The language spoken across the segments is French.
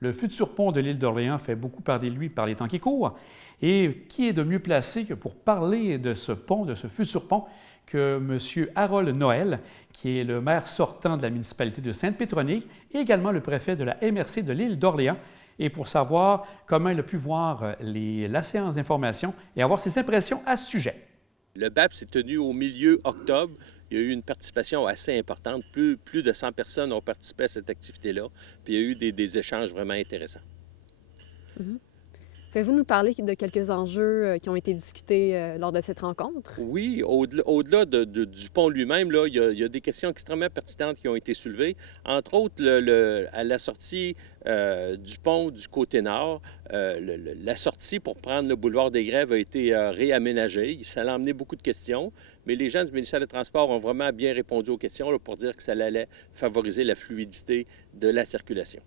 Le futur pont de l'île d'Orléans fait beaucoup parler de lui par les temps qui courent. Et qui est de mieux placé que pour parler de ce pont, de ce futur pont, que M. Harold Noël, qui est le maire sortant de la municipalité de Sainte-Pétronille et également le préfet de la MRC de l'île d'Orléans, et pour savoir comment il a pu voir la séance d'information et avoir ses impressions à ce sujet. Le BAP s'est tenu au milieu octobre. Il y a eu une participation assez importante. Plus de 100 personnes ont participé à cette activité-là. Puis il y a eu des échanges vraiment intéressants. Mhm. Pouvez-vous nous parler de quelques enjeux qui ont été discutés lors de cette rencontre? Oui, au-delà du pont lui-même, là, il y a des questions extrêmement pertinentes qui ont été soulevées. Entre autres, à la sortie du pont du côté nord, la sortie pour prendre le boulevard des Grèves a été réaménagée. Ça a amené beaucoup de questions, mais les gens du ministère des Transports ont vraiment bien répondu aux questions là, pour dire que ça allait favoriser la fluidité de la circulation.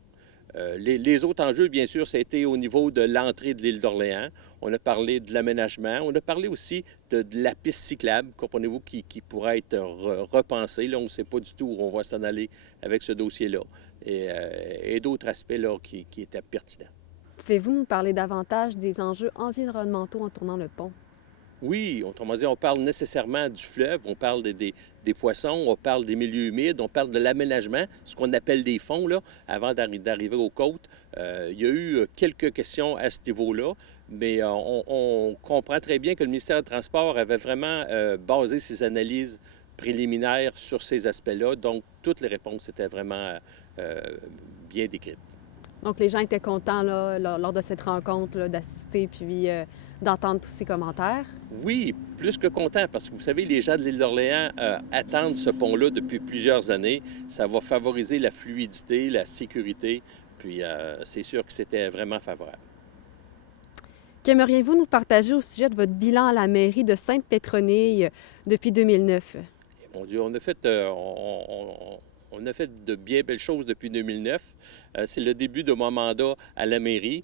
Les autres enjeux, bien sûr, ça a été au niveau de l'entrée de l'île d'Orléans. On a parlé de l'aménagement. On a parlé aussi de la piste cyclable, comprenez-vous, qui pourrait être repensée. Là, on ne sait pas du tout où on va s'en aller avec ce dossier-là. Et d'autres aspects là, qui étaient pertinents. Pouvez-vous nous parler davantage des enjeux environnementaux en tournant le pont? Oui, autrement dit, on parle nécessairement du fleuve, on parle des poissons, on parle des milieux humides, on parle de l'aménagement, ce qu'on appelle des fonds, là, avant d'arriver aux côtes. Il y a eu quelques questions à ce niveau-là, mais on comprend très bien que le ministère des Transports avait vraiment basé ses analyses préliminaires sur ces aspects-là. Donc, toutes les réponses étaient vraiment bien décrites. Donc, les gens étaient contents là, lors de cette rencontre d'assister puis d'entendre tous ces commentaires. Oui, plus que content, parce que vous savez, les gens de l'île d'Orléans attendent ce pont-là depuis plusieurs années. Ça va favoriser la fluidité, la sécurité, puis c'est sûr que c'était vraiment favorable. Qu'aimeriez-vous nous partager au sujet de votre bilan à la mairie de Sainte-Pétronille depuis 2009? Mon Dieu, on a fait de bien belles choses depuis 2009. C'est le début de mon mandat à la mairie.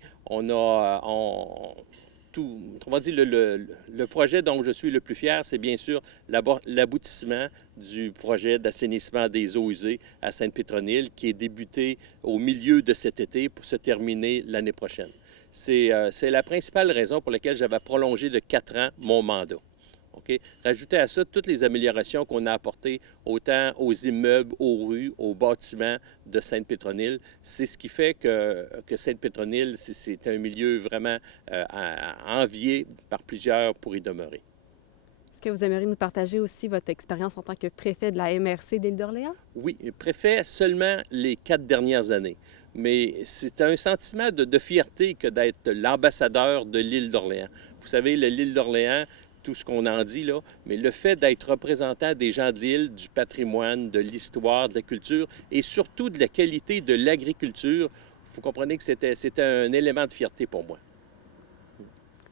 Autrement dit, le projet dont je suis le plus fier, c'est bien sûr l'aboutissement du projet d'assainissement des eaux usées à Sainte-Pétronille, qui est débuté au milieu de cet été pour se terminer l'année prochaine. C'est la principale raison pour laquelle j'avais prolongé de 4 ans mon mandat. Okay? Rajoutez à ça toutes les améliorations qu'on a apportées autant aux immeubles, aux rues, aux bâtiments de Sainte-Pétronille. C'est ce qui fait que Sainte-Pétronille, c'est un milieu vraiment envié par plusieurs pour y demeurer. Est-ce que vous aimeriez nous partager aussi votre expérience en tant que préfet de la MRC d'Île d'Orléans? Oui, préfet seulement les 4 dernières années. Mais c'est un sentiment de fierté que d'être l'ambassadeur de l'île d'Orléans. Vous savez, l'île d'Orléans, tout ce qu'on en dit, là, mais le fait d'être représentant des gens de l'île, du patrimoine, de l'histoire, de la culture et surtout de la qualité de l'agriculture, vous comprenez que c'était un élément de fierté pour moi.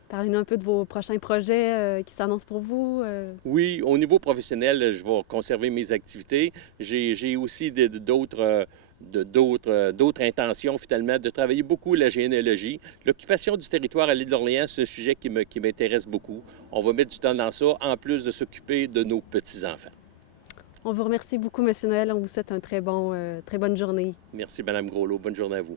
Parlez-nous un peu de vos prochains projets qui s'annoncent pour vous. Oui, au niveau professionnel, je vais conserver mes activités. J'ai aussi d'autres intentions, finalement, de travailler beaucoup la généalogie. L'occupation du territoire à l'île d'Orléans, c'est un sujet qui m'intéresse beaucoup. On va mettre du temps dans ça, en plus de s'occuper de nos petits-enfants. On vous remercie beaucoup, M. Noël. On vous souhaite une très bonne journée. Merci, Mme Groslot. Bonne journée à vous.